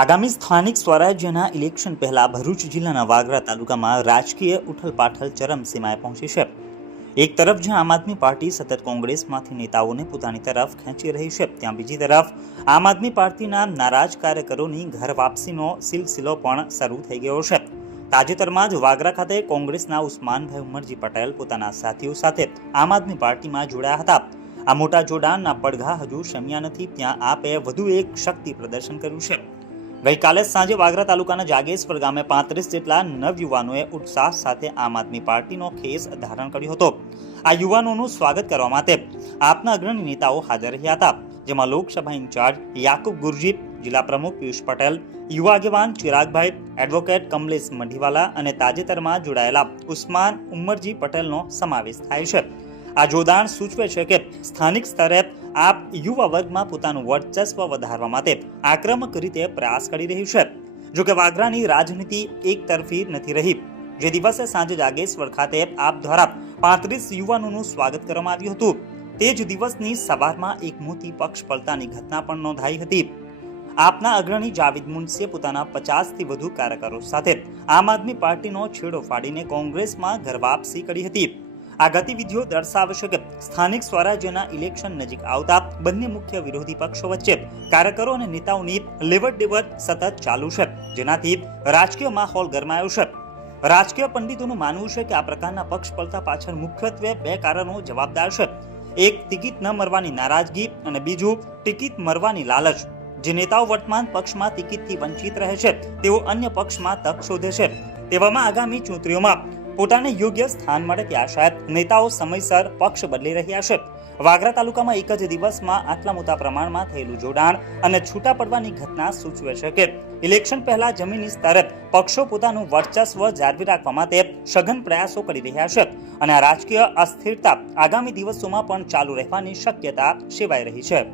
આગામી સ્થાનિક સ્વરાજ્યના ઇલેક્શન પહેલા ભરૂચ જિલ્લાના વાગરા તાલુકામાં રાજકીય ઉથલપાથલ ચરમસીમાએ પહોંચી છે। એક તરફ જ્યાં આમ આદમી પાર્ટી સતત કોંગ્રેસમાંથી નેતાઓને પોતાની તરફ ખેંચી રહી છે, ત્યાં બીજી તરફ આમ આદમી પાર્ટીના નારાજ કાર્યકરોની ઘર વાપસીનો સિલસિલો પણ શરૂ થઈ ગયો છે। તાજેતરમાં જ વાગરા ખાતે કોંગ્રેસના ઉસ્માનભાઈ ઉમરજી પટેલ પોતાના સાથીઓ સાથે આમ આદમી પાર્ટીમાં જોડાયા હતા। આ મોટા જોડાણના પડઘા હજુ શમ્યા નથી, ત્યાં આપે વધુ એક શક્તિ પ્રદર્શન કર્યું છે। ગઈકાલે સાંજે વાગરા તાલુકાના જાગેશ્વર ગામે 35 જેટલા નવયુવાનોએ ઉત્સાહ સાથે આમ આદમી પાર્ટીનો ખેસ ધારણ કર્યો હતો। આ યુવાનોનું સ્વાગત કરવા માટે આપના અગ્રણી નેતાઓ હાજર રહ્યા હતા, જેમાં લોકસભા ઇન્ચાર્જ યાકુબ ગુરજી, જિલ્લા પ્રમુખ પિયુષ પટેલ, યુવા આગેવાન ચિરાગભાઈ, એડવોકેટ કમલેશ મઢીવાલા અને તાજેતરમાં જોડાયેલા ઉસ્માન ઉમરજી પટેલનો સમાવેશ થાય છે। આ જોડાણ સૂચવે છે કે સ્થાનિક સ્તરે આપ યુવા વર્ગમાં પોતાનું વર્ચસ્વ વધારવા માટે આક્રમક રીતે પ્રયાસ કરી રહ્યું છે। જોકે વાગરાની રાજનીતિ એક તરફી નથી રહી। જે દિવસે સાંજે જાગેશ્વર ખાતે આપ દ્વારા 35 યુવાનોનું સ્વાગત કરવામાં આવ્યું હતું, તે જ દિવસની સવારમાં એક મોટી પક્ષ પલટાની ઘટના પણ નોંધાઈ હતી। આપના અગ્રણી જાવેદ મુનશીએ પોતાના 50થી વધુ કાર્યકરો સાથે આમ આદમી પાર્ટીનો છેડો ફાડીને કોંગ્રેસમાં ઘર વાપસી કરી હતી। આ ગતિવિધિઓ દર્શાવે છે કે સ્થાનિક સ્વરાજ્યના ઇલેક્શન નજીક આવતા બંને મુખ્ય વિરોધી પક્ષો વચ્ચે કાર્યકરો અને નેતાઓની લેવડ દેવડ સતત ચાલુ છે, જેનાથી રાજકીય માહોલ ગરમાયો છે। રાજકીય પંડિતોનું માનવું છે કે આ પ્રકારના પક્ષ પલટા પાછળ મુખ્યત્વે બે કારણો જવાબદાર છે। એક, ટિકિટ ન મળવાની નારાજગી અને બીજું, ટિકિટ મળવાની લાલચ। જે નેતાઓ વર્તમાન પક્ષમાં ટિકિટથી વંચિત રહે છે, તેઓ અન્ય પક્ષમાં તક શોધે છે। તેવામાં આગામી ચૂંટણીઓમાં પોતાને યોગ્ય સ્થાન મળે તે આશાએ નેતાઓ સમયસર પક્ષ બદલી રહ્યા છે। વાગરા તાલુકામાં એક જ દિવસમાં આટલા મોટા પ્રમાણમાં થયેલું જોડાણ અને છૂટા પડવાની ઘટના સૂચવે છે કે ઇલેક્શન પહેલા જમીની સ્તરે પક્ષો પોતાનું વર્ચસ્વ જાળવી રાખવા માટે સઘન પ્રયાસો કરી રહ્યા છે અને આ રાજકીય અસ્થિરતા આગામી દિવસોમાં પણ ચાલુ રહેવાની શક્યતા સેવાઈ રહી છે।